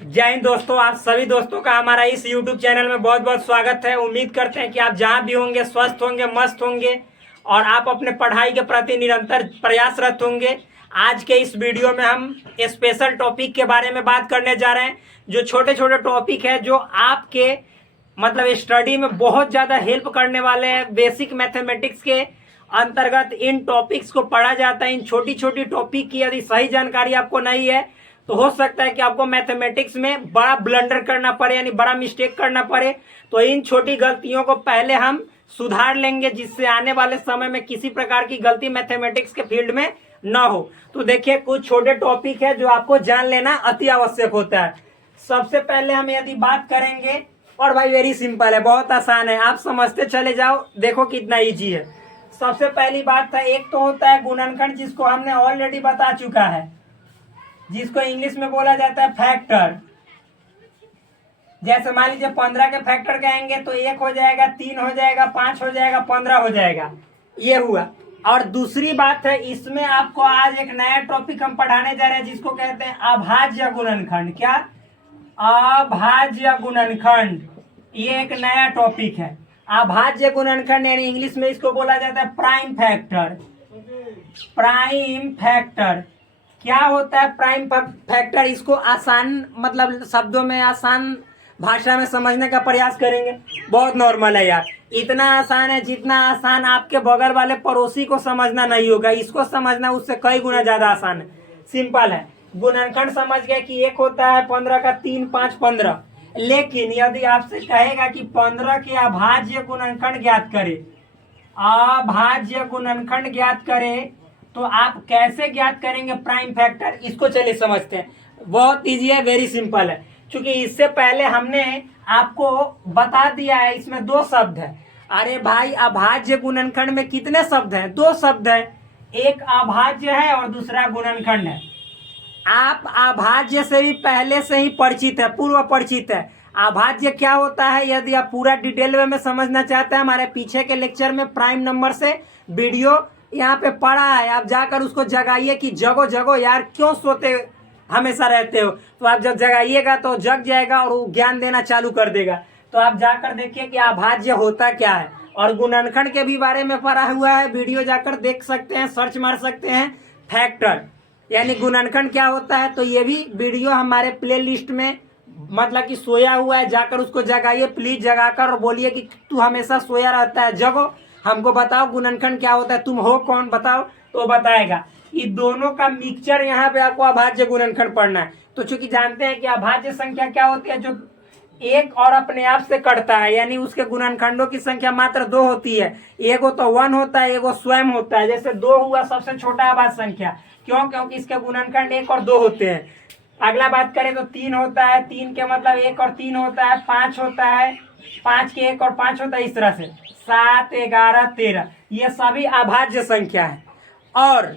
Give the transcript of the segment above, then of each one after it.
जय हिंद दोस्तों, आप सभी दोस्तों का हमारा इस YouTube चैनल में बहुत बहुत स्वागत है। उम्मीद करते हैं कि आप जहां भी होंगे स्वस्थ होंगे, मस्त होंगे और आप अपने पढ़ाई के प्रति निरंतर प्रयासरत होंगे। आज के इस वीडियो में हम स्पेशल टॉपिक के बारे में बात करने जा रहे हैं। जो छोटे छोटे टॉपिक है जो आपके मतलब स्टडी में बहुत ज़्यादा हेल्प करने वाले हैं। बेसिक मैथमेटिक्स के अंतर्गत इन टॉपिक्स को पढ़ा जाता है। इन छोटी छोटी टॉपिक की यदि सही जानकारी आपको नहीं है तो हो सकता है कि आपको मैथमेटिक्स में बड़ा ब्लंडर करना पड़े, यानी बड़ा मिस्टेक करना पड़े। तो इन छोटी गलतियों को पहले हम सुधार लेंगे, जिससे आने वाले समय में किसी प्रकार की गलती मैथमेटिक्स के फील्ड में ना हो। तो देखिए, कुछ छोटे टॉपिक है जो आपको जान लेना अति आवश्यक होता है। सबसे पहले हम यदि बात करेंगे, और भाई वेरी सिंपल है, बहुत आसान है, आप समझते चले जाओ, देखो कितना ईजी है। सबसे पहली बात है, एक तो होता है गुणनखंड, जिसको हमने ऑलरेडी बता चुका है, जिसको इंग्लिश में बोला जाता है फैक्टर। जैसे मान लीजिए 15 के फैक्टर कहेंगे तो 1 हो जाएगा, 3 हो जाएगा, 5 हो जाएगा, 15 हो जाएगा। ये हुआ। और दूसरी बात है, इसमें आपको आज एक नया टॉपिक हम पढ़ाने जा रहे हैं, जिसको कहते हैं अभाज्य गुणनखंड। क्या? अभाज्य गुणनखंड। ये एक नया टॉपिक है। अभाज्य गुणनखंड यानी इंग्लिश में इसको बोला जाता है प्राइम फैक्टर। प्राइम फैक्टर क्या होता है? प्राइम फैक्टर, इसको आसान मतलब शब्दों में, आसान भाषा में समझने का प्रयास करेंगे। बहुत नॉर्मल है यार, इतना आसान है जितना आसान आपके बगल वाले पड़ोसी को समझना नहीं होगा। इसको समझना उससे कई गुना ज्यादा आसान है। सिंपल है। गुणनखंड समझ गए कि एक होता है 15 का 3, 5, 15। लेकिन यदि आपसे कहेगा कि 15 के अभाज्य गुणनखंड ज्ञात करे, अभाज्य गुणनखंड ज्ञात करे, तो आप कैसे ज्ञात करेंगे प्राइम फैक्टर? इसको चलिए समझते हैं। बहुत इजी है, वेरी सिंपल है। क्योंकि इससे पहले हमने आपको बता दिया है, इसमें 2 शब्द है। अरे भाई, अभाज्य गुणनखंड में कितने शब्द हैं? 2 शब्द है, एक अभाज्य है और दूसरा गुणनखंड है। आप अभाज्य से भी पहले से ही परिचित है, पूर्व परिचित है। अभाज्य क्या होता है, यदि आप पूरा डिटेल में समझना चाहते हैं, हमारे पीछे के लेक्चर में प्राइम नंबर से वीडियो यहाँ पे पड़ा है, आप जाकर उसको जगाइए कि जगो जगो यार, क्यों सोते हमेशा रहते हो। तो आप जब जगाइएगा तो जग जाएगा और वो ज्ञान देना चालू कर देगा। तो आप जाकर देखिए कि अभाज्य होता क्या है, और गुणनखंड के भी बारे में पढ़ा हुआ है, वीडियो जाकर देख सकते हैं, सर्च मार सकते हैं फैक्टर यानी गुणनखंड क्या होता है। तो ये भी वीडियो हमारे प्ले लिस्ट में मतलब कि सोया हुआ है, जाकर उसको जगाइए प्लीज, जगाकर और बोलिए कि तू हमेशा सोया रहता है, जगो, हमको बताओ गुणनखंड क्या होता है, तुम हो कौन, बताओ। तो बताएगा। ये दोनों का मिक्सचर यहाँ पे आपको अभाज्य गुणनखंड पढ़ना है। तो चूंकि जानते हैं कि अभाज्य संख्या क्या होती है, जो एक और अपने आप से कटता है, यानी उसके गुणनखंडों की संख्या मात्र 2 होती है। एगो तो 1 होता है, एगो स्वयं होता है। जैसे 2 हुआ सबसे छोटा अभाज्य संख्या, क्यों? क्योंकि इसके गुणनखंड 1 और 2 होते हैं। अगला बात करें तो 3 होता है, 3 के मतलब 1 और 3 होता है। 5 होता है, 5 के 1 और 5 होता है। इस तरह से 7, 11, 13, ये सभी अभाज्य संख्या है। और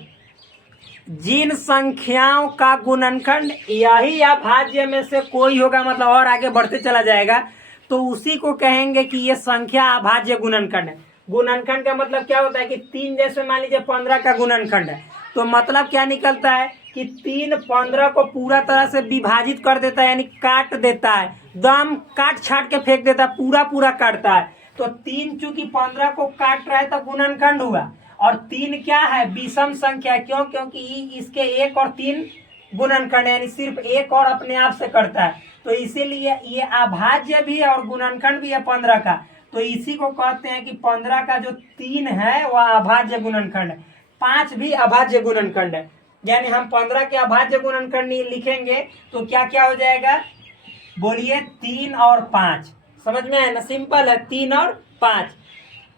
जिन संख्याओं का गुणनखंड यही अभाज्य में से कोई होगा, मतलब और आगे बढ़ते चला जाएगा, तो उसी को कहेंगे कि ये संख्या अभाज्य गुणनखंड है। गुणनखंड का मतलब क्या होता है कि 3, जैसे मान लीजिए 15 का गुणनखंड है, तो मतलब क्या निकलता है कि 3 15 को पूरा तरह से विभाजित कर देता है, यानी काट देता है, दम काट छाट के फेंक देता है, पूरा पूरा काटता है। तो 3 चूंकि 15 को काट रहा है तो गुणनखंड हुआ। और 3 क्या है? विषम संख्या। क्यों? क्योंकि इसके 1 और 3 गुणनखंड, यानी सिर्फ 1 और अपने आप से करता है। तो इसीलिए ये अभाज्य भी है और गुणनखंड भी है 15 का। तो इसी को कहते हैं कि 15 का जो 3 है वह अभाज्य गुणनखंड है। 5 भी अभाज्य गुणनखंड है। यानी हम 15 के अभाज्य गुणनखंड लिखेंगे तो क्या क्या हो जाएगा? बोलिए, 3 और 5। समझ में है ना? सिंपल है, 3 और 5।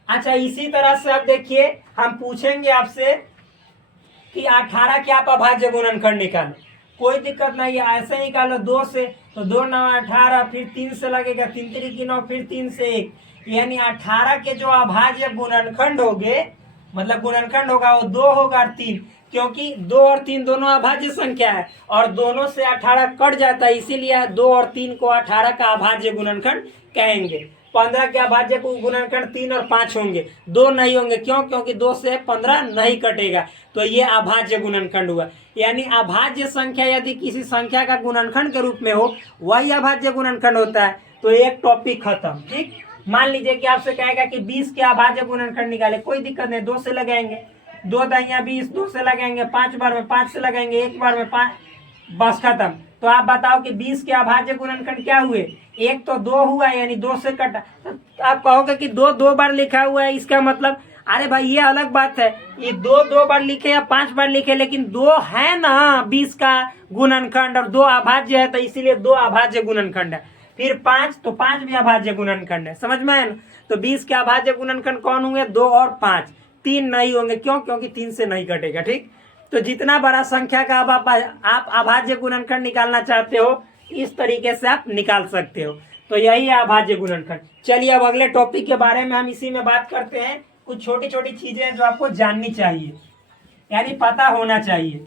अच्छा, इसी तरह से अब देखिए, हम पूछेंगे आपसे कि 18 के आप अभाज्य गुणनखंड निकालो। कोई दिक्कत नहीं है, ऐसे निकालो 2 से, तो 2 9 18, फिर 3 से लगेगा, 3 3 9, फिर 3 से 1, यानी 18 के जो अभाज्य गुणनखंड होंगे, मतलब गुणनखंड होगा वो 2 होगा और 3, क्योंकि 2 और 3 दोनों अभाज्य संख्या है और दोनों से 18 कट जाता है, इसीलिए 2 और 3 को 18 का अभाज्य गुणनखंड कहेंगे। 15 के अभाज्य गुणनखंड 3 और 5 होंगे, 2 नहीं होंगे। क्यों? क्योंकि 2 से 15 नहीं कटेगा, तो ये अभाज्य गुणनखंड हुआ। यानी अभाज्य संख्या यदि किसी संख्या का गुणनखंड के रूप में हो, वही अभाज्य गुणनखंड होता है। तो एक टॉपिक खत्म। ठीक, मान लीजिए कि आपसे कहेगा कि 20 के अभाज्य गुणनखंड निकाले, कोई दिक्कत नहीं, 2 से लगाएंगे, 2 दहिया 20, 2 से लगाएंगे, 5 बार में 5 से लगाएंगे, 1 बार में 5, बस खत्म। तो आप बताओ कि 20 के अभाज्य गुणनखंड क्या हुए? एक तो 2 हुआ, यानी 2 से कटा। तो आप कहोगे कि 2 2 बार लिखा हुआ है, इसका मतलब, अरे भाई ये अलग बात है, ये 2 2 बार लिखे या 5 बार लिखे, लेकिन 2 है ना 20 का गुणनखंड और 2 अभाज्य है, तो इसीलिए 2 अभाज्य गुणनखंड है। फिर 5, तो 5 भी अभाज्य गुणनखंड है। समझ में आया ना? तो 20 के अभाज्य गुणनखंड कौन हुए? 2 और 5। 3 नहीं होंगे। क्यों? क्योंकि 3 से नहीं कटेगा। ठीक, तो जितना बड़ा संख्या का अब आप अभाज्य गुणनखंड निकालना चाहते हो, इस तरीके से आप निकाल सकते हो। तो यही है अभाज्य गुणनखंड। चलिए अब अगले टॉपिक के बारे में हम इसी में बात करते हैं। कुछ छोटी छोटी चीजें हैं जो आपको जाननी चाहिए, यानी पता होना चाहिए।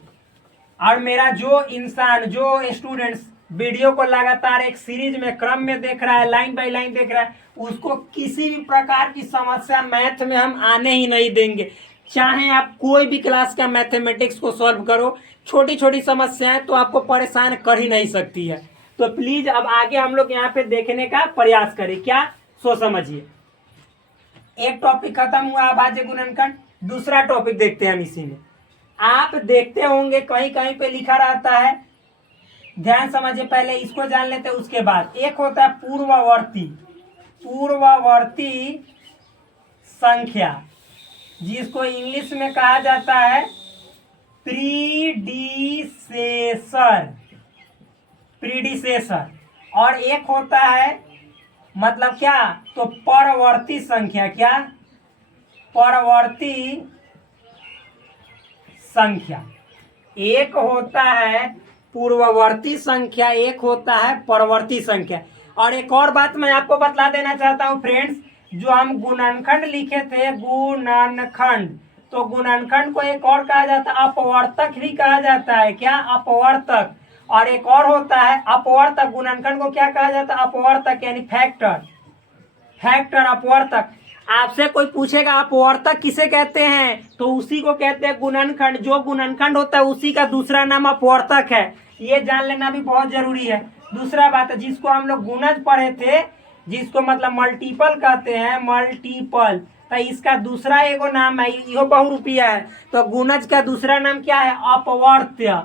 और मेरा जो इंसान, जो स्टूडेंट्स वीडियो को लगातार एक सीरीज में क्रम में देख रहा है, लाइन बाय लाइन देख रहा है, उसको किसी भी प्रकार की समस्या मैथ में हम आने ही नहीं देंगे। चाहे आप कोई भी क्लास का मैथमेटिक्स को सॉल्व करो, छोटी छोटी समस्याएं तो आपको परेशान कर ही नहीं सकती है। तो प्लीज अब आगे हम लोग यहाँ पे देखने का प्रयास करें। क्या? सो समझिए, एक टॉपिक खत्म हुआ अभाज्य गुणनखंड, दूसरा टॉपिक देखते हैं हम इसी में। आप देखते होंगे कहीं कहीं पे लिखा रहता है, ध्यान समझिए, पहले इसको जान लेते हैं, उसके बाद एक होता है पूर्ववर्ती संख्या, जिसको इंग्लिश में कहा जाता है प्रीडिसेसर। और एक होता है मतलब क्या? तो परवर्ती संख्या। क्या? परवर्ती संख्या। एक होता है पूर्ववर्ती संख्या, एक होता है परवर्ती संख्या। और एक और बात मैं आपको बतला देना चाहता हूं फ्रेंड्स, जो हम गुणनखंड लिखे थे, गुणनखंड, तो गुणनखंड को एक और कहा जाता है अपवर्तक भी कहा जाता है। क्या? अपवर्तक। और एक और होता है अपवर्तक। गुणनखंड को क्या कहा जाता है? अपवर्तक, यानी फैक्टर अपवर्तक। आपसे कोई पूछेगा अपवर्तक किसे कहते हैं, तो उसी को कहते हैं गुणनखंड। जो गुणनखंड होता है उसी का दूसरा नाम अपवर्तक है। ये जान लेना भी बहुत जरूरी है। दूसरा बात है, जिसको हम लोग गुणज पढ़े थे, जिसको मतलब मल्टीपल कहते हैं, मल्टीपल, तो इसका दूसरा एगो नाम है, यो बहुरूपिया है। तो गुणज का दूसरा नाम क्या है? अपवर्त्य।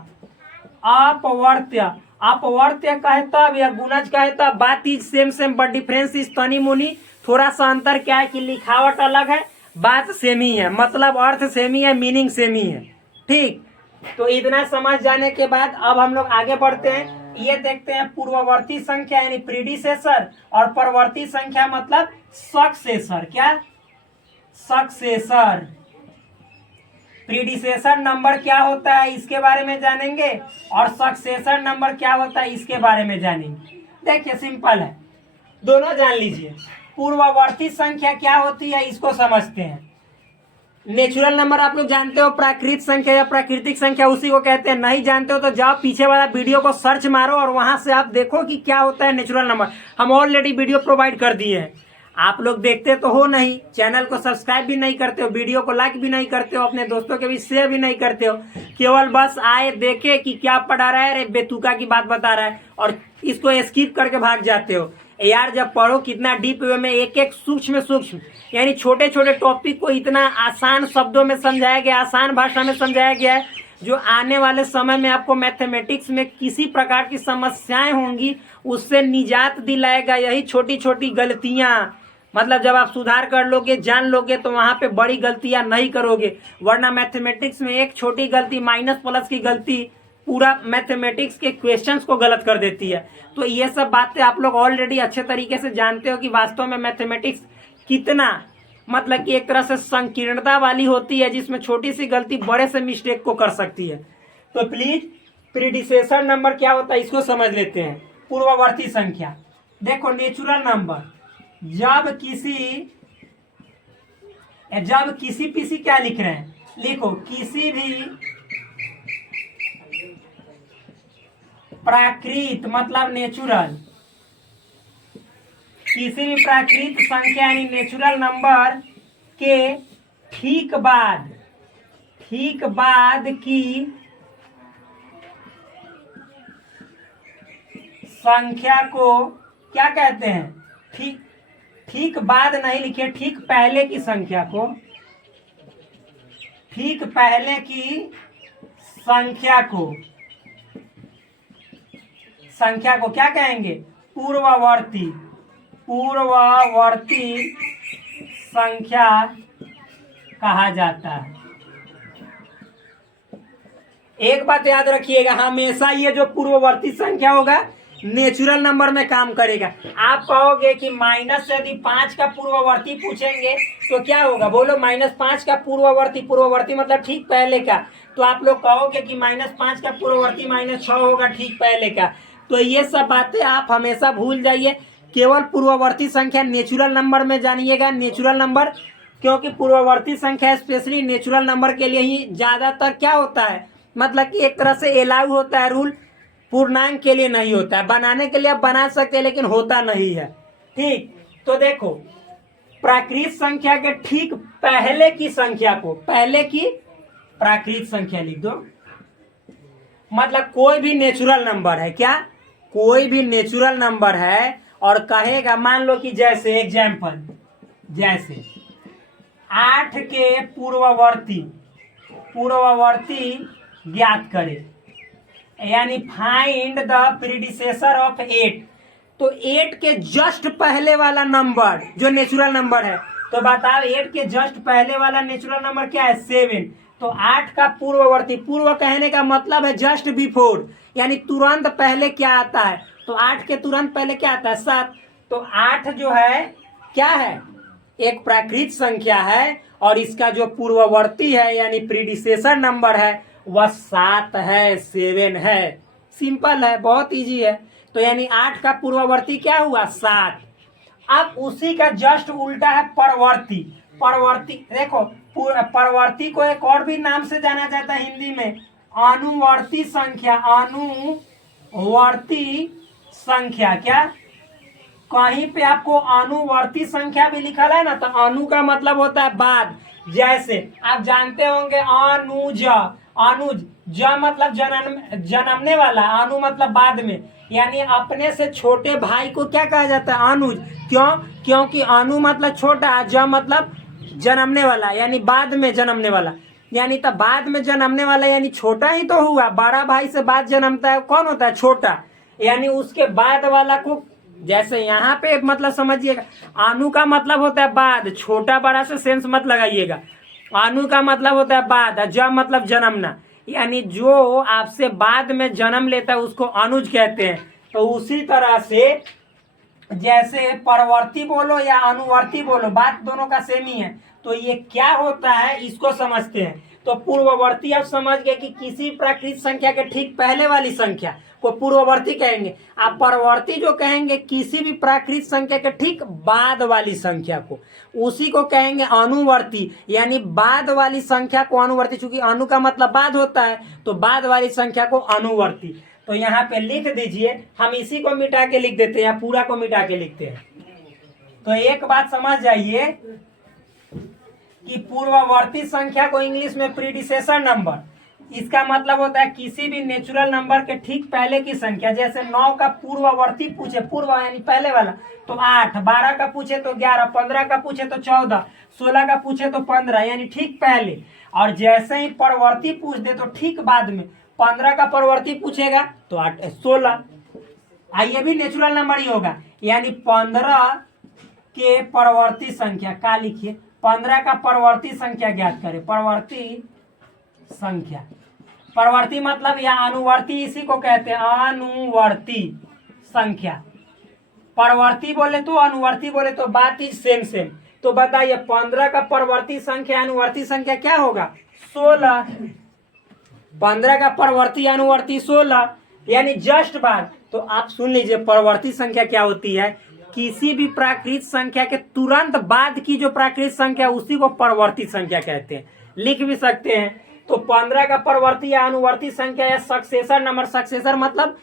अपवर्त्य कहे तब या गुणज कहे तब, बात is same but difference is तनी मुनी। थोड़ा सा अंतर क्या है कि लिखावट अलग है, बात सेम ही है, मतलब अर्थ सेम ही है, मीनिंग सेम ही है। ठीक, तो इतना समझ जाने के बाद अब हम लोग आगे बढ़ते हैं। ये देखते हैं पूर्ववर्ती संख्या यानी प्रीडिसेसर, और परवर्ती संख्या मतलब सक्सेसर। क्या? सक्सेसर। प्रीडिसेसर नंबर क्या होता है इसके बारे में जानेंगे, और सक्सेसर नंबर क्या होता है इसके बारे में जानेंगे। देखिए सिंपल है, दोनों जान लीजिए। पूर्ववर्ती संख्या क्या होती है इसको समझते हैं। नेचुरल नंबर आप लोग जानते हो, प्राकृतिक संख्या या प्राकृतिक संख्या उसी को कहते हैं। नहीं जानते हो तो जाओ पीछे वाला वीडियो को सर्च मारो और वहां से आप देखो कि क्या होता है नेचुरल नंबर। हम ऑलरेडी वीडियो प्रोवाइड कर दिए हैं, आप लोग देखते तो हो नहीं, चैनल को सब्सक्राइब भी नहीं करते हो, वीडियो को लाइक भी नहीं करते हो, अपने दोस्तों के भी शेयर भी नहीं करते हो, केवल बस आए देखे कि क्या पढ़ा रहा है, अरे बेतुका की बात बता रहा है, और इसको स्किप करके भाग जाते हो। यार जब पढ़ो कितना डीप वे में एक एक सूक्ष्म यानी छोटे छोटे टॉपिक को इतना आसान शब्दों में समझाया गया, आसान भाषा में समझाया गया है, जो आने वाले समय में आपको मैथमेटिक्स में किसी प्रकार की समस्याएं होंगी उससे निजात दिलाएगा। यही छोटी छोटी गलतियां, मतलब जब आप सुधार कर लोगे, जान लोगे, तो वहां पे बड़ी गलतियां नहीं करोगे। वरना मैथमेटिक्स में एक छोटी गलती, माइनस प्लस की गलती, पूरा मैथमेटिक्स के क्वेश्चंस को गलत कर देती है। तो ये सब बातें आप लोग ऑलरेडी अच्छे तरीके से जानते हो कि वास्तव में मैथमेटिक्स कितना, मतलब कि एक तरह से संकीर्णता वाली होती है, जिसमें छोटी सी गलती बड़े से मिस्टेक को कर सकती है। तो प्लीज प्रीडिसेसर नंबर क्या होता है इसको समझ लेते हैं। पूर्ववर्ती संख्या, देखो नेचुरल नंबर, जब किसी क्या लिख रहे हैं, लिखो किसी भी प्राकृत मतलब नेचुरल किसी भी प्राकृत संख्या यानी नेचुरल नंबर के ठीक बाद की संख्या को क्या कहते हैं? ठीक बाद नहीं लिखिए, ठीक पहले की संख्या को, ठीक पहले की संख्या को क्या कहेंगे? पूर्ववर्ती संख्या कहा जाता है। एक बात याद रखिएगा, हमेशा ये जो पूर्ववर्ती संख्या होगा नेचुरल नंबर में काम करेगा। आप कहोगे कि माइनस से यदि 5 का पूर्ववर्ती पूछेंगे तो क्या होगा? बोलो, -5 का पूर्ववर्ती मतलब ठीक पहले का। तो आप लोग कहोगे कि -5 का पूर्ववर्ती -6 होगा ठीक पहले का। तो ये सब बातें आप हमेशा भूल जाइए, केवल पूर्ववर्ती संख्या नेचुरल नंबर में जानिएगा। नेचुरल नंबर, क्योंकि पूर्ववर्ती संख्या स्पेशली नेचुरल नंबर के लिए ही ज़्यादातर क्या होता है, मतलब कि एक तरह से एलाउ होता है रूल, पूर्णांक के लिए नहीं होता है। बनाने के लिए आप बना सकते हैं लेकिन होता नहीं है। ठीक, तो देखो, प्राकृत संख्या के ठीक पहले की संख्या को, पहले की प्राकृत संख्या लिख दो। मतलब कोई भी नेचुरल नंबर है, क्या कोई भी नेचुरल नंबर है और कहेगा, मान लो कि जैसे एग्जाम्पल, जैसे 8 के पूर्ववर्ती ज्ञात करें, यानी फाइंड द प्रीडिसेसर ऑफ 8। तो 8 के जस्ट पहले वाला नंबर जो नेचुरल नंबर है, तो बताओ 8 के जस्ट पहले वाला नेचुरल नंबर क्या है? 7। तो 8 का पूर्ववर्ती, पूर्व कहने का मतलब है जस्ट बिफोर, यानी तुरंत पहले क्या आता है? तो 8 के तुरंत पहले क्या आता है? 7। तो 8 जो है क्या है? एक प्राकृत संख्या है और इसका जो पूर्ववर्ती है यानी प्रीडिसेसर नंबर है वह 7 है, 7 है। सिंपल है, बहुत इजी है। तो यानी 8 का पूर्ववर्ती क्या हुआ? 7। अब उसी का जस्ट उल्टा है परवर्ती। देखो, परवर्ती को एक और भी नाम से जाना जाता है हिंदी में, अनुवर्ती संख्या। अनुवर्ती संख्या, क्या कहीं पे आपको अनुवर्ती संख्या भी लिखा है ना, तो अनु का मतलब होता है बाद। जैसे आप जानते होंगे अनुज, ज मतलब जन्मने वाला, अनु मतलब बाद में, यानी अपने से छोटे भाई को क्या कहा जाता है? अनुज। क्योंकि अनु मतलब छोटा, ज मतलब जन्मने वाला, यानी बाद में जन्मने वाला, यानी तब बाद में जन्मने वाला यानी छोटा ही तो हुआ। बड़ा भाई से बाद जन्मता है, कौन होता है? छोटा। यानी उसके बाद वाला को, जैसे यहाँ पे मतलब समझिएगा, अनु का मतलब होता है बाद, छोटा बड़ा से सेंस मत लगाइएगा। अनु का मतलब होता है बाद, ज मतलब जन्मना, यानी जो आपसे बाद में जन्म लेता है उसको अनुज कहते हैं। तो उसी तरह से जैसे परवर्ती बोलो या अनुवर्ती बोलो, बात दोनों का सेम ही है। तो ये क्या होता है इसको समझते हैं। तो पूर्ववर्ती आप समझ गए कि किसी प्राकृत संख्या के ठीक पहले वाली संख्या को पूर्ववर्ती कहेंगे। आप परवर्ती जो कहेंगे किसी भी प्राकृत संख्या के ठीक बाद वाली संख्या को, उसी को कहेंगे अनुवर्ती, यानी बाद वाली संख्या को अनुवर्ती। चूंकि अनु का मतलब बाद होता है तो बाद वाली संख्या को अनुवर्ती। तो यहाँ पे लिख दीजिए, हम इसी को मिटा के लिख देते हैं या पूरा को मिटा के लिखते हैं। तो एक बात समझ जाइए कि पूर्ववर्ती संख्या को इंग्लिश में प्रीडिसेसर नंबर, इसका मतलब होता है किसी भी नेचुरल नंबर के ठीक पहले की संख्या। जैसे 9 का पूर्ववर्ती पूछे, पूर्व यानी पहले वाला, तो 8, 12 का पूछे तो 11, 15 का पूछे तो 14, 16 का पूछे तो 15, यानी ठीक पहले। और जैसे ही परवर्ती पूछ दे तो ठीक बाद में, 15 का परवर्ती पूछेगा तो 8, 16, ये भी नेचुरल नंबर ही होगा। यानी 15 के परवर्ती संख्या का लिखिए, 15 का परवर्ती संख्या ज्ञात करें। परवर्ती संख्या, परवर्ती मतलब या अनुवर्ती, इसी को कहते हैं अनुवर्ती संख्या। परवर्ती बोले तो अनुवर्ती बोले तो बात ही सेम। तो बताइए 15 का परवर्ती संख्या अनुवर्ती संख्या क्या होगा? 16। 15 का परवर्ती अनुवर्ती 16, यानी जस्ट बाद। तो आप सुन लीजिए, परवर्ती संख्या क्या होती है? किसी भी प्राकृत संख्या के तुरंत बाद की जो प्राकृत संख्या उसी को परवर्ती संख्या कहते हैं। लिख भी सकते हैं। तो 15 का परवर्ती या अनुवर्ती संख्या या सक्सेसर नंबर, सक्सेसर मतलब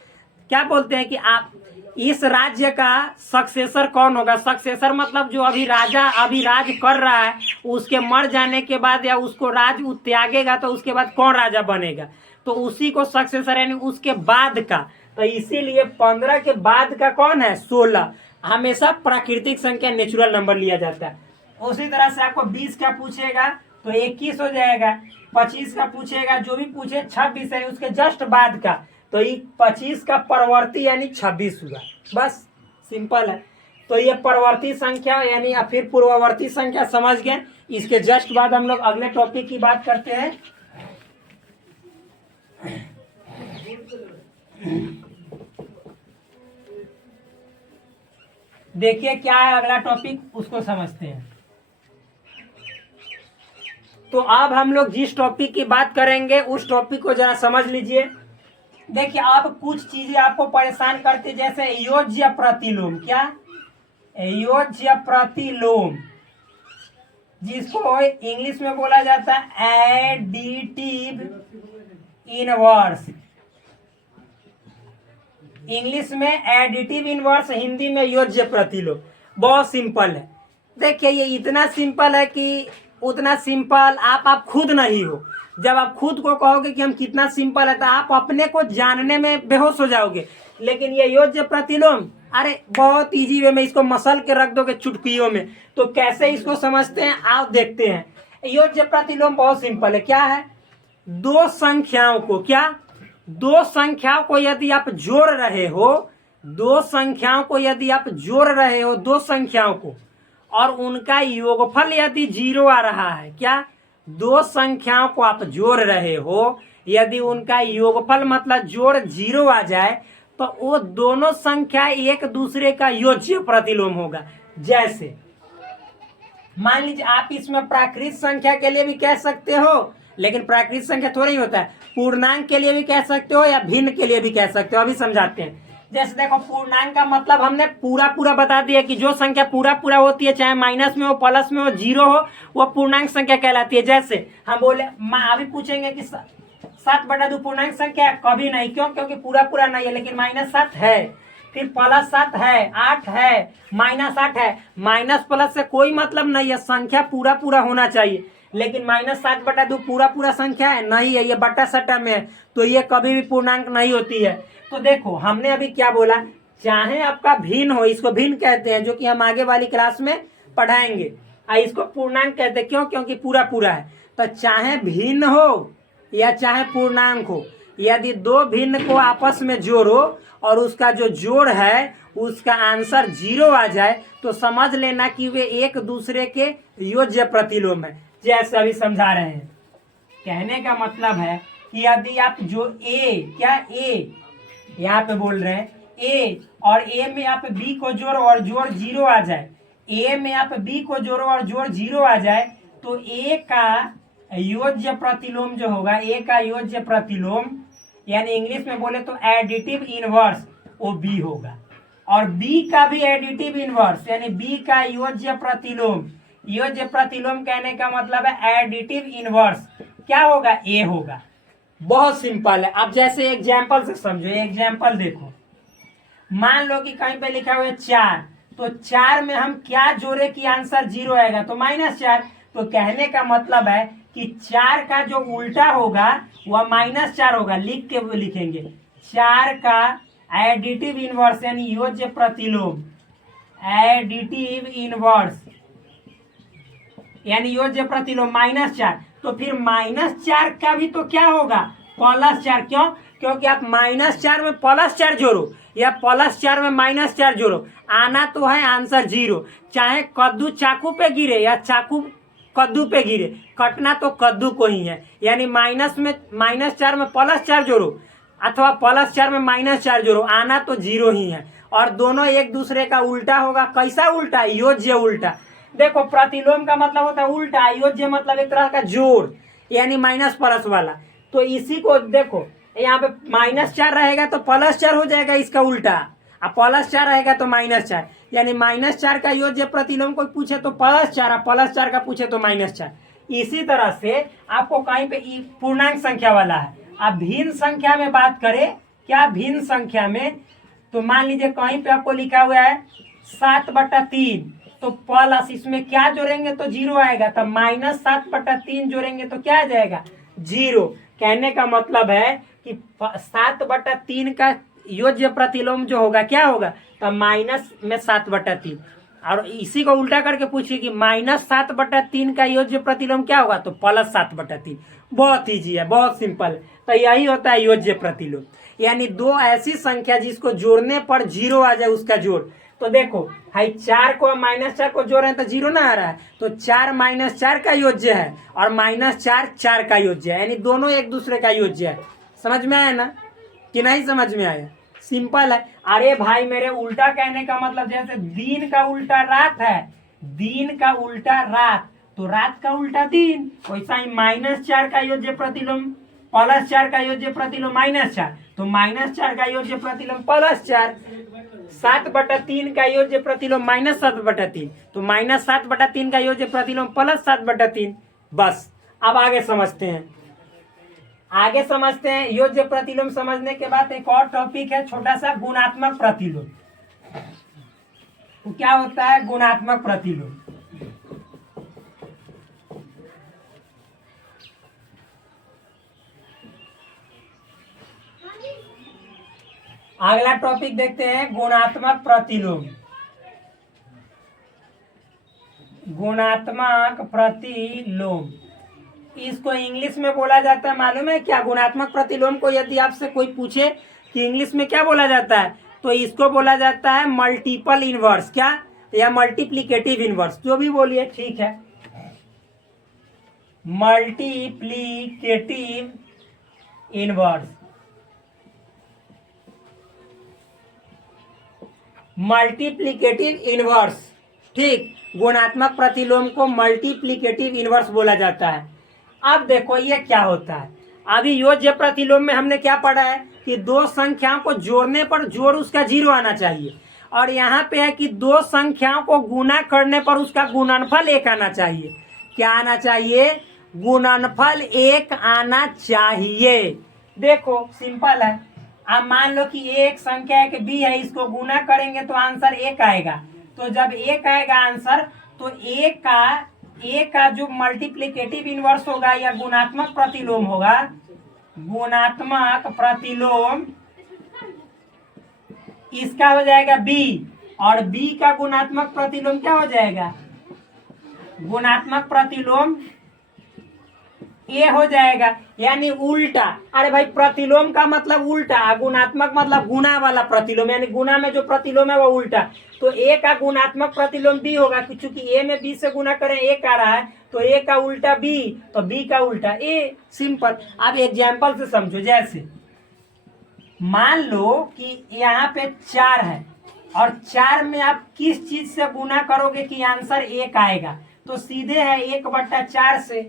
क्या बोलते हैं कि आप इस राज्य का सक्सेसर कौन होगा। सक्सेसर मतलब जो अभी राज कर रहा है, उसके मर जाने के बाद या उसको राज त्यागेगा तो उसके बाद कौन राजा बनेगा, तो उसी को सक्सेसर यानी उसके बाद का। तो इसीलिए 15 के बाद का कौन है, 16। हमेशा प्राकृतिक संख्या नेचुरल नंबर लिया जाता है। उसी तरह से आपको 20 का पूछेगा तो 21 हो जाएगा, 25 का पूछेगा, जो भी पूछे 26 है उसके जस्ट बाद का, तो ये 25 का परवर्ती यानी 26 हुआ। बस सिंपल है। तो ये परवर्ती संख्या यानी या फिर पूर्ववर्ती संख्या समझ गए। इसके जस्ट बाद हम लोग अगले टॉपिक की बात करते हैं। देखिए क्या है अगला टॉपिक, उसको समझते हैं। तो अब हम लोग जिस टॉपिक की बात करेंगे उस टॉपिक को जरा समझ लीजिए। देखिए अब कुछ चीजें आपको परेशान करती, जैसे योज्य प्रतिलोम। क्या योज्य प्रतिलोम, जिसको इंग्लिश में बोला जाता है एडिटिव इनवर्स। इंग्लिश में एडिटिव इनवर्स, हिंदी में योज्य प्रतिलोम। बहुत सिंपल है। देखिए ये इतना सिंपल है कि उतना सिंपल आप खुद नहीं हो। जब आप खुद को कहोगे कि हम कितना सिंपल है तो आप अपने को जानने में बेहोश हो जाओगे। लेकिन ये योज्य प्रतिलोम, अरे बहुत इजी वे में इसको मसल के रख दोगे चुटकियों में। तो कैसे इसको समझते हैं आप देखते हैं। योज्य प्रतिलोम बहुत सिंपल है। क्या है, दो संख्याओं को, क्या दो संख्याओं को यदि आप जोड़ रहे हो, दो संख्याओं को यदि आप जोड़ रहे हो, दो संख्याओं को, और उनका योगफल यदि 0 आ रहा है। क्या, दो संख्याओं को आप जोड़ रहे हो, यदि उनका योगफल मतलब जोड़ 0 आ जाए तो वो दोनों संख्या एक दूसरे का योज्य प्रतिलोम होगा। जैसे मान लीजिए आप इसमें प्राकृत संख्या के लिए भी कह सकते हो, लेकिन प्राकृत संख्या थोड़ी होता है, पूर्णांक के लिए भी कह सकते हो या भिन्न के लिए भी कह सकते हो। अभी समझाते हैं। जैसे देखो पूर्णांक का मतलब हमने पूरा बता दिया कि जो संख्या पूरा होती है, चाहे माइनस में हो, प्लस में हो, 0 हो, वो पूर्णांक संख्या कहलाती है। जैसे हम बोले, अभी पूछेंगे कि 7/2 पूर्णांक संख्या है, कभी नहीं। क्यों, क्योंकि पूरा नहीं है, लेकिन -7 है, फिर +7 है, 8 है, -8 है। माइनस प्लस से कोई मतलब नहीं है, संख्या पूरा होना चाहिए। लेकिन -7/2 पूरा संख्या है नहीं है, ये बटा सटा में है, तो ये कभी भी पूर्णांक नहीं होती है। तो देखो हमने अभी क्या बोला, चाहे आपका भिन्न हो, इसको भिन्न कहते हैं, जो कि हम आगे वाली क्लास में पढ़ाएंगे। इसको पूर्णांक कहते हैं। क्यों, क्योंकि पूरा है। तो चाहे भिन्न हो या चाहे पूर्णांक हो, यदि दो भिन्न को आपस में जोड़ो और उसका जो जोड़ है उसका आंसर 0 आ जाए तो समझ लेना कि वे एक दूसरे के योज्य प्रतिलोम है। जैसे अभी समझा रहे हैं, कहने का मतलब है कि यदि आप जो ए यहाँ पे बोल रहे हैं ए, और ए में आप बी को जोड़ो और जोड़ 0 आ जाए, ए में आप बी को जोड़ो और जोड़ 0 आ जाए, तो ए का योज्य प्रतिलोम जो होगा, ए का योज्य प्रतिलोम यानी इंग्लिश में बोले तो एडिटिव इनवर्स, वो बी होगा। और बी का भी एडिटिव इनवर्स यानी बी का योज्य प्रतिलोम, योज्य प्रतिलोम कहने का मतलब है एडिटिव इनवर्स क्या होगा, ए होगा। बहुत सिंपल है। अब जैसे एग्जाम्पल से समझो, एग्जाम्पल देखो, मान लो कि कहीं पे लिखा हुआ है 4, तो 4 में हम क्या जोड़े कि आंसर 0 आएगा, तो -4। तो कहने का मतलब है कि 4 का जो उल्टा होगा वह -4 होगा। लिख के लिखेंगे 4 का एडिटिव इनवर्स यानी योज्य प्रतिलोम, एडिटिव इनवर्स यानी योज्य प्रतिलोम -4। तो फिर -4 का भी तो क्या होगा, +4। क्यों, क्योंकि आप -4 में +4 जोड़ो या +4 में -4 जोड़ो, आना तो है आंसर 0। चाहे कद्दू चाकू पे गिरे या चाकू कद्दू पे गिरे, कटना तो कद्दू को ही है। यानी -4 में +4 जोड़ो अथवा +4 में -4 जोड़ो, आना तो 0 ही है। और दोनों एक दूसरे का उल्टा होगा। कैसा उल्टा, योज्य उल्टा। देखो प्रतिलोम का मतलब होता है उल्टा, योज्य मतलब एक तरह का जोड़ यानी माइनस प्लस वाला। तो इसी को देखो, यहाँ पे -4 रहेगा तो +4 हो जाएगा इसका उल्टा, अब +4 रहेगा तो -4 यानी -4 का योज्य प्रतिलोम कोई पूछे तो +4 और +4 का पूछे तो -4। इसी तरह से आपको कहीं पे पूर्णांक संख्या वाला है। अब भिन्न संख्या में बात करें, क्या भिन्न संख्या में तो मान लीजिए कहीं पे आपको लिखा हुआ है 7/3, तो प्लस इसमें क्या जोड़ेंगे तो 0 आएगा, तब -7/3 जोड़ेंगे तो क्या आ जाएगा 0। कहने का मतलब है कि 7/3 का योज्य प्रतिलोम जो होगा क्या होगा, तब माइनस में 7/3। और इसी को उल्टा करके पूछिए कि -7/3 का योज्य प्रतिलोम क्या होगा, तो +7/3। बहुत ईजी है, बहुत सिंपल है। तो यही होता है योज्य प्रतिलोम, यानी दो ऐसी संख्या जिसको जोड़ने पर 0 आ जाए उसका जोड़। तो देखो भाई 4 को -4 को जोड़ रहे हैं तो 0 ना आ रहा है, तो 4 - 4 का योज्य है और -4 4 का योज्य है, यानी दोनों एक दूसरे का योज्य है। समझ में आया ना कि नहीं समझ में आया? सिंपल है। अरे भाई मेरे उल्टा कहने का मतलब जैसे दिन का उल्टा रात है, दिन का उल्टा रात, तो रात का उल्टा दिन, वैसा ही -4 का योज्य प्रतिलोम +4 का योज्य प्रतिलोम -4, तो -4 का योज्य प्रतिलोम +4। 7/3 का योज्य प्रतिलोम -7/3, तो -7/3 का योज्य प्रतिलोम +7/3। बस अब आगे समझते हैं, आगे समझते हैं। योज्य प्रतिलोम समझने के बाद एक और टॉपिक है छोटा सा, गुणात्मक प्रतिलोम। तो क्या होता है गुणात्मक प्रतिलोम? अगला टॉपिक देखते हैं गुणात्मक प्रतिलोम। गुणात्मक प्रतिलोम इसको इंग्लिश में बोला जाता है, मालूम है क्या? गुणात्मक प्रतिलोम को यदि आपसे कोई पूछे कि इंग्लिश में क्या बोला जाता है, तो इसको बोला जाता है मल्टीपल इनवर्स, क्या, या मल्टीप्लिकेटिव इनवर्स, जो भी बोलिए ठीक है। मल्टीप्लिकेटिव इनवर्स, मल्टीप्लिकेटिव इनवर्स, ठीक। गुणात्मक प्रतिलोम को मल्टीप्लिकेटिव इनवर्स बोला जाता है। अब देखो ये क्या होता है, अभी योज्य प्रतिलोम में हमने क्या पढ़ा है कि दो संख्याओं को जोड़ने पर जोड़ उसका 0 आना चाहिए, और यहाँ पे है कि दो संख्याओं को गुना करने पर उसका गुणनफल 1 आना चाहिए। क्या आना चाहिए? गुणनफल 1 आना चाहिए। देखो सिंपल है, अब मान लो कि एक संख्या है कि बी है, इसको गुना करेंगे तो आंसर 1 आएगा। तो जब 1 आएगा आंसर, तो 1 का जो मल्टीप्लिकेटिव इनवर्स होगा या गुणात्मक प्रतिलोम होगा, गुणात्मक प्रतिलोम इसका हो जाएगा बी, और बी का गुणात्मक प्रतिलोम क्या हो जाएगा? गुणात्मक प्रतिलोम ए हो जाएगा, यानी उल्टा। अरे भाई प्रतिलोम का मतलब उल्टा, गुणात्मक मतलब गुना वाला प्रतिलोम, यानी गुना में जो प्रतिलोम है वो उल्टा। तो ए का गुणात्मक प्रतिलोम बी होगा, क्योंकि ए में बी से गुना करें 1 आ रहा है, तो ए का उल्टा बी, तो बी का उल्टा ए। सिंपल। अब एग्जाम्पल से समझो, जैसे मान लो कि यहाँ पे 4 है, और 4 में आप किस चीज से गुना करोगे कि आंसर 1 आएगा, तो सीधे है 1/4 से।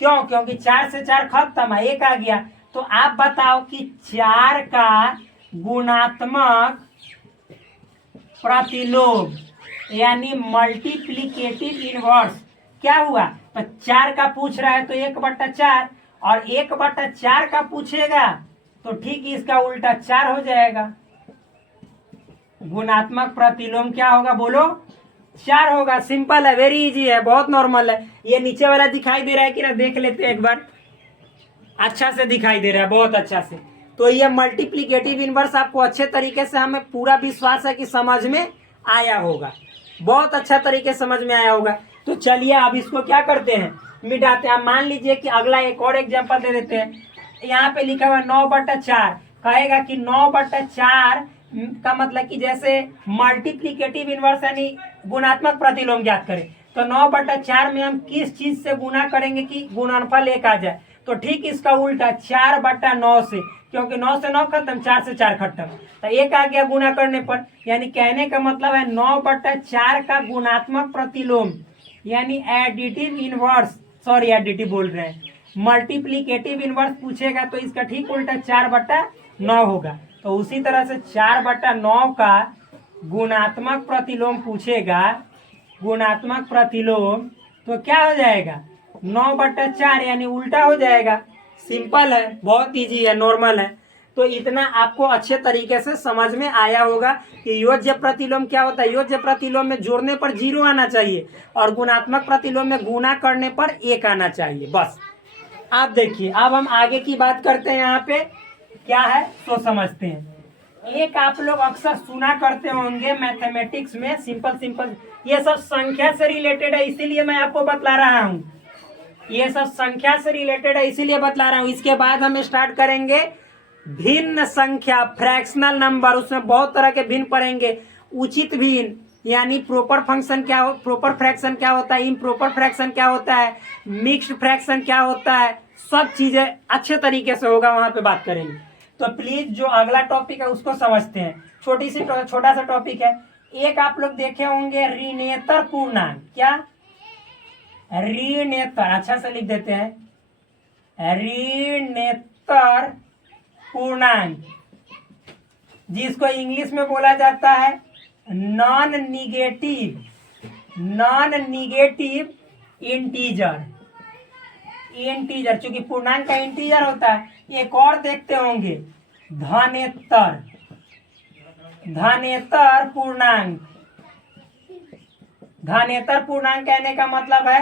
क्यों? क्योंकि 4 से 4 खत्म है, 1 आ गया। तो आप बताओ कि 4 का गुणात्मक प्रतिलोम यानी मल्टीप्लिकेटिव इनवर्स क्या हुआ? तो 4 का पूछ रहा है तो 1/4, और 1/4 का पूछेगा तो ठीक इसका उल्टा 4 हो जाएगा। गुणात्मक प्रतिलोम क्या होगा बोलो? 4 होगा। सिंपल है, वेरी इजी है, बहुत नॉर्मल है। ये नीचे वाला दिखाई दे रहा है कि ना, देख लेते हैं एक बार। अच्छा से दिखाई दे रहा है, बहुत अच्छा से। तो ये मल्टीप्लिकेटिव इनवर्स आपको अच्छे तरीके से, हमें पूरा विश्वास है कि समझ में आया होगा, बहुत अच्छा तरीके समझ में आया होगा। तो चलिए अब इसको क्या करते हैं, मिटाते हैं। मान लीजिए कि अगला एक और एग्जाम्पल दे देते हैं। यहाँ पे लिखा हुआ 9/4, कहेगा कि 9/4 का मतलब कि जैसे मल्टीप्लिकेटिव इनवर्स यानी गुणात्मक प्रतिलोम ज्ञात करें, तो 9/4 में हम किस चीज से गुना करेंगे कि गुणनफल 1 आ जाए, तो ठीक इसका उल्टा 4/9 से, क्योंकि 9 से 9 खत्म, 4 से 4 खत्म, तो 1 आ गया गुना करने पर। यानी कहने का मतलब है 9/4 का गुणात्मक प्रतिलोम यानी एडिटिव इनवर्स, सॉरी एडिटिव बोल रहे हैं, मल्टीप्लिकेटिव इनवर्स पूछेगा तो इसका ठीक उल्टा 4/9 होगा। तो उसी तरह से 4/9 का गुणात्मक प्रतिलोम पूछेगा, गुणात्मक प्रतिलोम, तो क्या हो जाएगा? 9/4 यानी उल्टा हो जाएगा। सिंपल है, बहुत इजी है, नॉर्मल है। तो इतना आपको अच्छे तरीके से समझ में आया होगा कि योज्य प्रतिलोम क्या होता है। योज्य प्रतिलोम में जोड़ने पर 0 आना चाहिए और गुणात्मक प्रतिलोम में गुणा करने पर 1 आना चाहिए। बस आप देखिए, अब हम आगे की बात करते हैं। यहाँ पे क्या है तो समझते हैं। एक आप लोग अक्सर सुना करते होंगे मैथमेटिक्स में, सिंपल ये सब संख्या से रिलेटेड है, इसीलिए मैं आपको बतला रहा हूँ। ये सब संख्या से रिलेटेड है इसीलिए बतला रहा हूँ। इसके बाद हम स्टार्ट करेंगे भिन्न संख्या, फ्रैक्शनल नंबर, उसमें बहुत तरह के भिन्न पढ़ेंगे। उचित भिन्न यानी प्रॉपर फंक्शन क्या हो, प्रॉपर फ्रैक्शन क्या होता है, इम्प्रॉपर फ्रैक्शन क्या होता है, मिक्स्ड फ्रैक्शन क्या होता है, सब चीजें अच्छे तरीके से होगा, वहां पे बात करेंगे। तो प्लीज जो अगला टॉपिक है उसको समझते हैं। छोटा सा टॉपिक है। एक आप लोग देखे होंगे ऋणेतर पूर्णांक। क्या ऋणेतर, अच्छा से लिख देते हैं, ऋणेतर पूर्णांक, जिसको इंग्लिश में बोला जाता है नॉन निगेटिव इंटीजर। चूंकि पूर्णांक का इंटीजर होता है। एक और देखते होंगे धनेतर पूर्णांक। धनेतर पूर्णांक कहने का मतलब है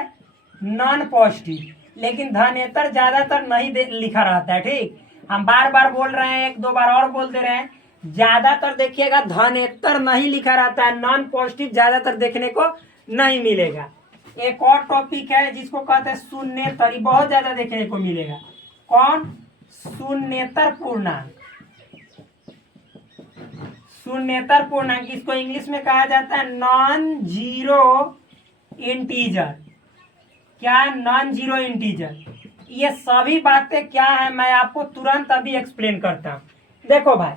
नॉन पॉजिटिव, लेकिन धनेतर ज्यादातर नहीं लिखा रहता है। ठीक, हम बार बार बोल रहे हैं, 1-2 बार और बोल दे रहे हैं, ज्यादातर देखिएगा धनेतर नहीं लिखा रहता है, नॉन पॉजिटिव ज्यादातर देखने को नहीं मिलेगा। एक और टॉपिक है जिसको कहते हैं शून्येतर, बहुत ज्यादा देखने को मिलेगा। कौन? शून्येतर पूर्णांक। शून्येतर पूर्णांक, इसको इंग्लिश में कहा जाता है नॉन जीरो इंटीजर। क्या? Non zero integer. ये सभी बातें क्या है मैं आपको तुरंत अभी एक्सप्लेन करता हूँ। देखो भाई,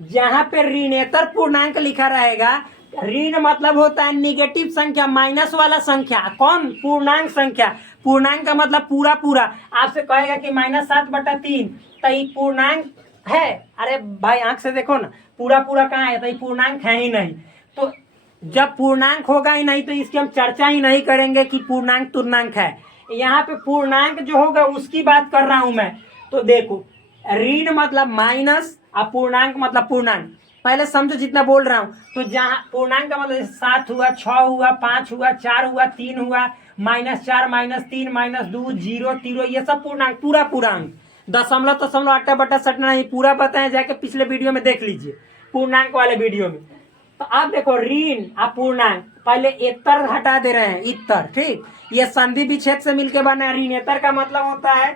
जहां पे ऋणेतर पूर्णांक लिखा रहेगा, ऋण मतलब होता है निगेटिव संख्या, माइनस वाला संख्या। कौन? पूर्णांक संख्या। पूर्णांक का मतलब पूरा। आपसे कहेगा कि -7/3, तो ये पूर्णांक है। अरे भाई आंख से देखो ना, पूरा कहाँ है, तो ये पूर्णांक है ही नहीं। तो जब पूर्णांक होगा ही नहीं तो इसकी हम चर्चा ही नहीं करेंगे कि पूर्णांक तुर्णांक है। यहाँ पे पूर्णांक जो होगा उसकी बात कर रहा हूं मैं। तो देखो, ऋण मतलब माइनस और पूर्णांक मतलब पूर्णांक। पहले समझो जितना बोल रहा हूं। तो जहां पूर्णांक का मतलब 7 हुआ, 6 हुआ, 5 हुआ, 4 हुआ, 3 हुआ, -4, -3, -2, 0, 0, ये सब पूर्णांक, पूरा अंक। दशमलव अट्टा बट्टा सटना नहीं, पूरा बताया जाके पिछले वीडियो में देख लीजिए, पूर्णांक वाले वीडियो में। तो आप देखो ऋण और पूर्णांक, पहले एतर हटा दे रहे हैं, इतर। ठीक, ये संधि विच्छेद से मिलकर बना है। ऋणेतर का मतलब होता है,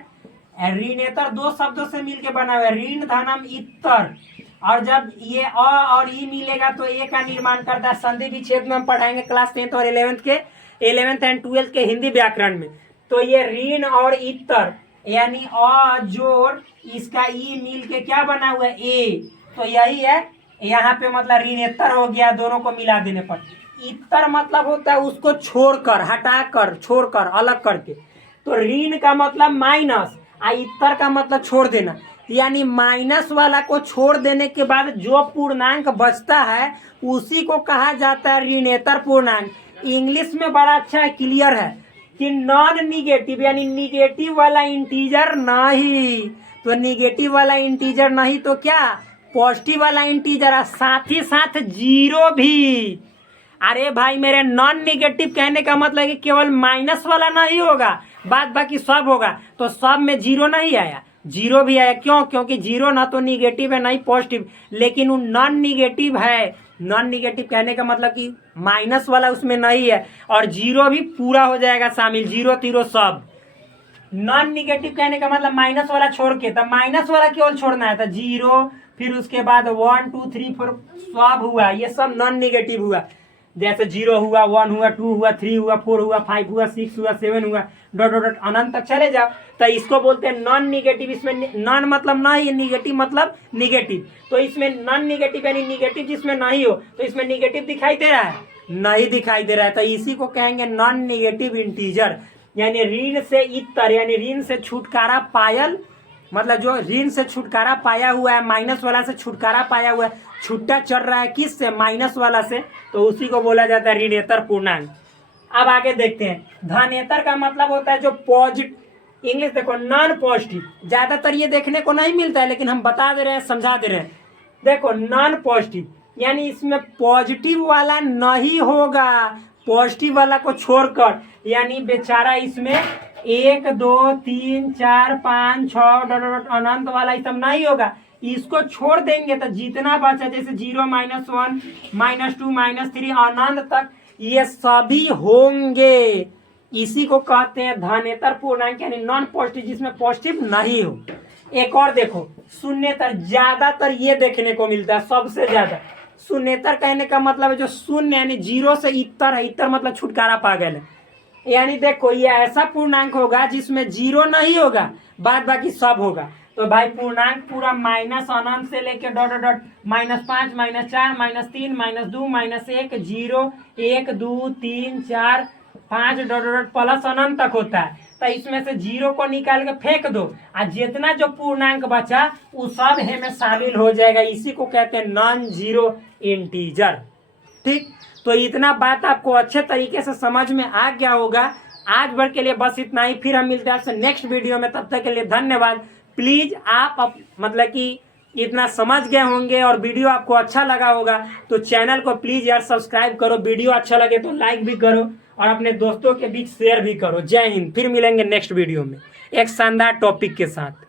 ऋणेतर 2 शब्दों से मिलकर बना हुआ है, ऋण धनम इतर। और जब ये अ और ई मिलेगा तो ए का निर्माण करता है। संधि विच्छेद में हम पढ़ाएंगे क्लास 10th और 11th एंड 12th के हिंदी व्याकरण में। तो ये ऋण और इतर यानी अ जोड़ इसका ई मिल के क्या बना हुआ है? ए। तो यही है यहाँ पे, मतलब ऋणेतर हो गया दोनों को मिला देने पर। इतर मतलब होता है उसको छोड़कर, हटाकर, छोड़कर, अलग करके। तो ऋण का मतलब माइनस और इतर का मतलब छोड़ देना, यानी माइनस वाला को छोड़ देने के बाद जो पूर्णांक बचता है उसी को कहा जाता है ऋणेतर पूर्णांक। इंग्लिश में बड़ा अच्छा है, क्लियर है कि नॉन निगेटिव, यानी निगेटिव वाला इंटीजर नहीं। तो निगेटिव वाला इंटीजर नहीं तो क्या? पॉजिटिव वाला इंटीजर है, साथ ही साथ जीरो भी। अरे भाई मेरे, नॉन निगेटिव कहने का मतलब है कि केवल माइनस वाला नहीं होगा, बाद बाकी सब होगा। तो सब में जीरो नहीं आया, जीरो भी आया। क्यों? क्योंकि जीरो ना तो निगेटिव है ना ही पॉजिटिव, लेकिन वो नॉन निगेटिव है। नॉन निगेटिव कहने का मतलब कि माइनस वाला उसमें नहीं है, और जीरो भी पूरा हो जाएगा शामिल, 0 0 सब। नॉन निगेटिव कहने का मतलब माइनस वाला छोड़ के, तो माइनस वाला केवल छोड़ना है, तो 0, फिर उसके बाद 1 2 3 4 सब हुआ, ये सब नॉन निगेटिव हुआ। जैसे 0 हुआ, 1 हुआ, 2 हुआ, 3 हुआ, 4 हुआ, 5 हुआ, 6 हुआ, 7 हुआ, डॉट डॉट अनंत तक चले जाओ, तो इसको बोलते हैं नॉन निगेटिव। इसमें नॉन मतलब नहीं, निगेटिव मतलब निगेटिव। तो इसमें नॉन निगेटिव यानी निगेटिव जिसमें नहीं हो, तो इसमें निगेटिव दिखाई दे रहा है? नहीं दिखाई दे रहा है। तो इसी को कहेंगे नॉन निगेटिव इंटीजर। यानी ऋण से इतर, यानी ऋण से छुटकारा पायल, मतलब जो ऋण से छुटकारा पाया हुआ है, माइनस वाला से छुटकारा पाया हुआ है, छुट्टा चढ़ रहा है किस से? माइनस वाला से, तो उसी को बोला जाता है ऋणेतर पूर्णांक। अब आगे देखते हैं, धनेतर का मतलब होता है जो इंग्लिश देखो नॉन पॉजिटिव, ज्यादातर ये देखने को नहीं मिलता है लेकिन हम बता दे रहे हैं, समझा दे रहे हैं। देखो नॉन पॉजिटिव यानी इसमें पॉजिटिव वाला नहीं होगा, पॉजिटिव वाला को छोड़कर, यानी बेचारा इसमें 1 2 3 4 5 6 अनंत वाला ये सब नहीं होगा। इसको छोड़ देंगे तो जितना बचा, जैसे 0 -1 -2 -3 अनंत तक, ये सभी होंगे। इसी को कहते हैं धनेतर पूर्णांक यानी नॉन पॉजिटिव, जिसमें पॉजिटिव नहीं हो। एक और देखो शून्येतर, ज्यादातर ये देखने को मिलता है सबसे ज्यादा। शून्येतर कहने का मतलब है जो शून्य यानी 0 से इतर है, इतर मतलब छुटकारा पा गए है। यानी देखो ये ऐसा पूर्णांक होगा जिसमें 0 नहीं होगा, बाद बाकी सब होगा। तो भाई पूर्णांक पूरा माइनस अनंत से लेके dot dot -5 -4 -3 -2 -1 0 1 2 3 4 5 dot dot plus अनंत तक होता है। तो इसमें से 0 को निकाल के फेंक दो और जितना जो पूर्णांक बचा वो सब है में शामिल हो जाएगा। इसी को कहते हैं नॉन जीरो इंटीजर। ठीक, तो इतना बात आपको अच्छे तरीके से समझ में आ गया होगा। आज भर के लिए बस इतना ही, फिर हम मिलते हैं आपसे नेक्स्ट वीडियो में। तब तक के लिए धन्यवाद। प्लीज आप मतलब कि इतना समझ गए होंगे और वीडियो आपको अच्छा लगा होगा तो चैनल को प्लीज यार सब्सक्राइब करो, वीडियो अच्छा लगे तो लाइक भी करो और अपने दोस्तों के बीच शेयर भी करो। जय हिंद, फिर मिलेंगे नेक्स्ट वीडियो में एक शानदार टॉपिक के साथ।